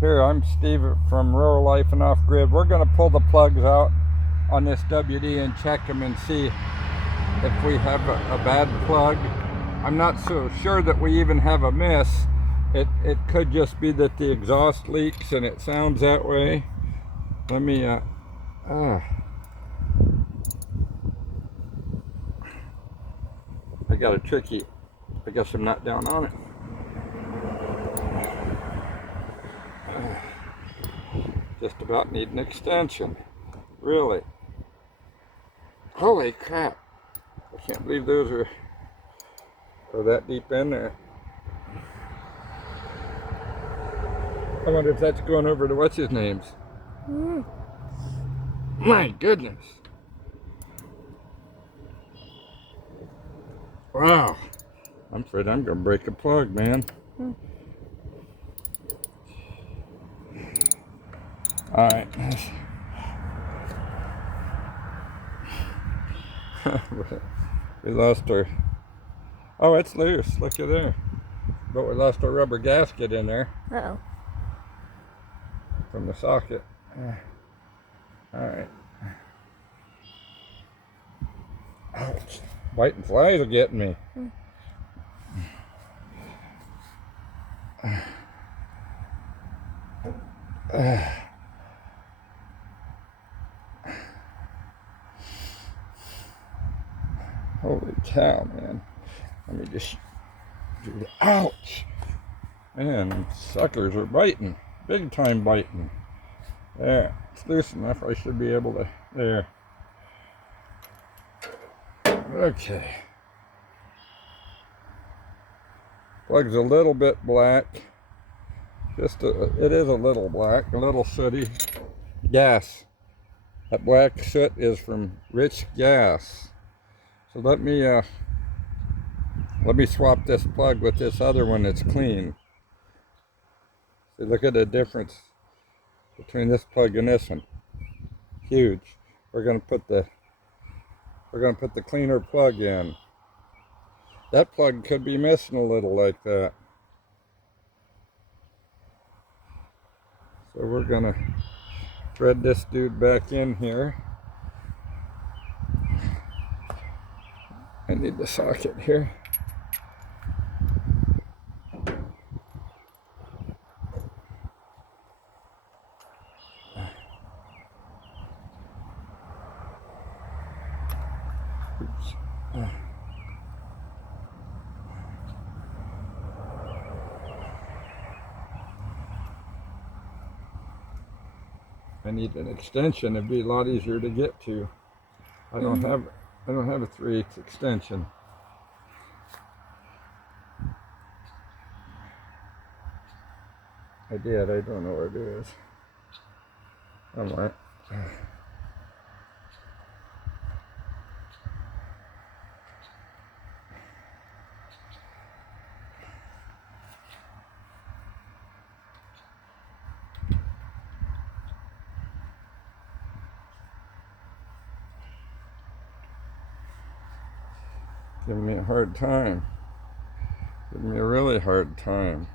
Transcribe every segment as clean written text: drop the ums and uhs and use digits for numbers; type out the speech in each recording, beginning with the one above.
Here, I'm Steve from Rural Life and Off Grid. We're going to pull the plugs out on this WD and check them and see if we have a bad plug. I'm not so sure that we even have a miss. It could just be that the exhaust leaks and it sounds that way. Let me I got a tricky, I guess I'm not down on it. Just about need an extension, really. Holy crap, I can't believe those are that deep in there. I wonder if that's going over to what's his name's. My goodness. Wow. I'm afraid I'm gonna break a plug, man. Alright. We lost our... Oh, it's loose. Look at there. But we lost our rubber gasket in there. Uh-oh. From the socket. Alright. Ouch. Biting flies are getting me. Holy cow, man. Let me just do the... Ouch! Man, suckers are biting. Big time biting. There. It's loose enough. I should be able to... There. Okay. Plug's a little bit black. It is a little black, a little sooty. Gas. That black soot is from rich gas. So let me swap this plug with this other one that's clean. See, look at the difference between this plug and this one. Huge. We're gonna put the cleaner plug in. That plug could be missing a little like that. So we're gonna thread this dude back in here. I need the socket here. Oops. I need an extension. It'd be a lot easier to get to. I don't have a 3/8 extension. I did. I don't know where it is. All right. Giving me a hard time. Giving me a really hard time.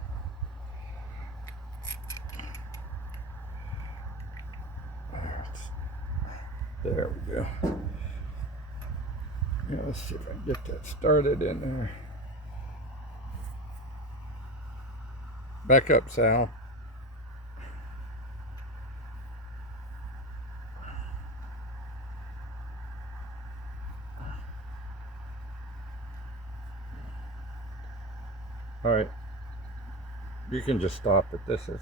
There we go. Yeah, let's see if I can get that started in there. Back up, Sal. All right. You can just stop it. This is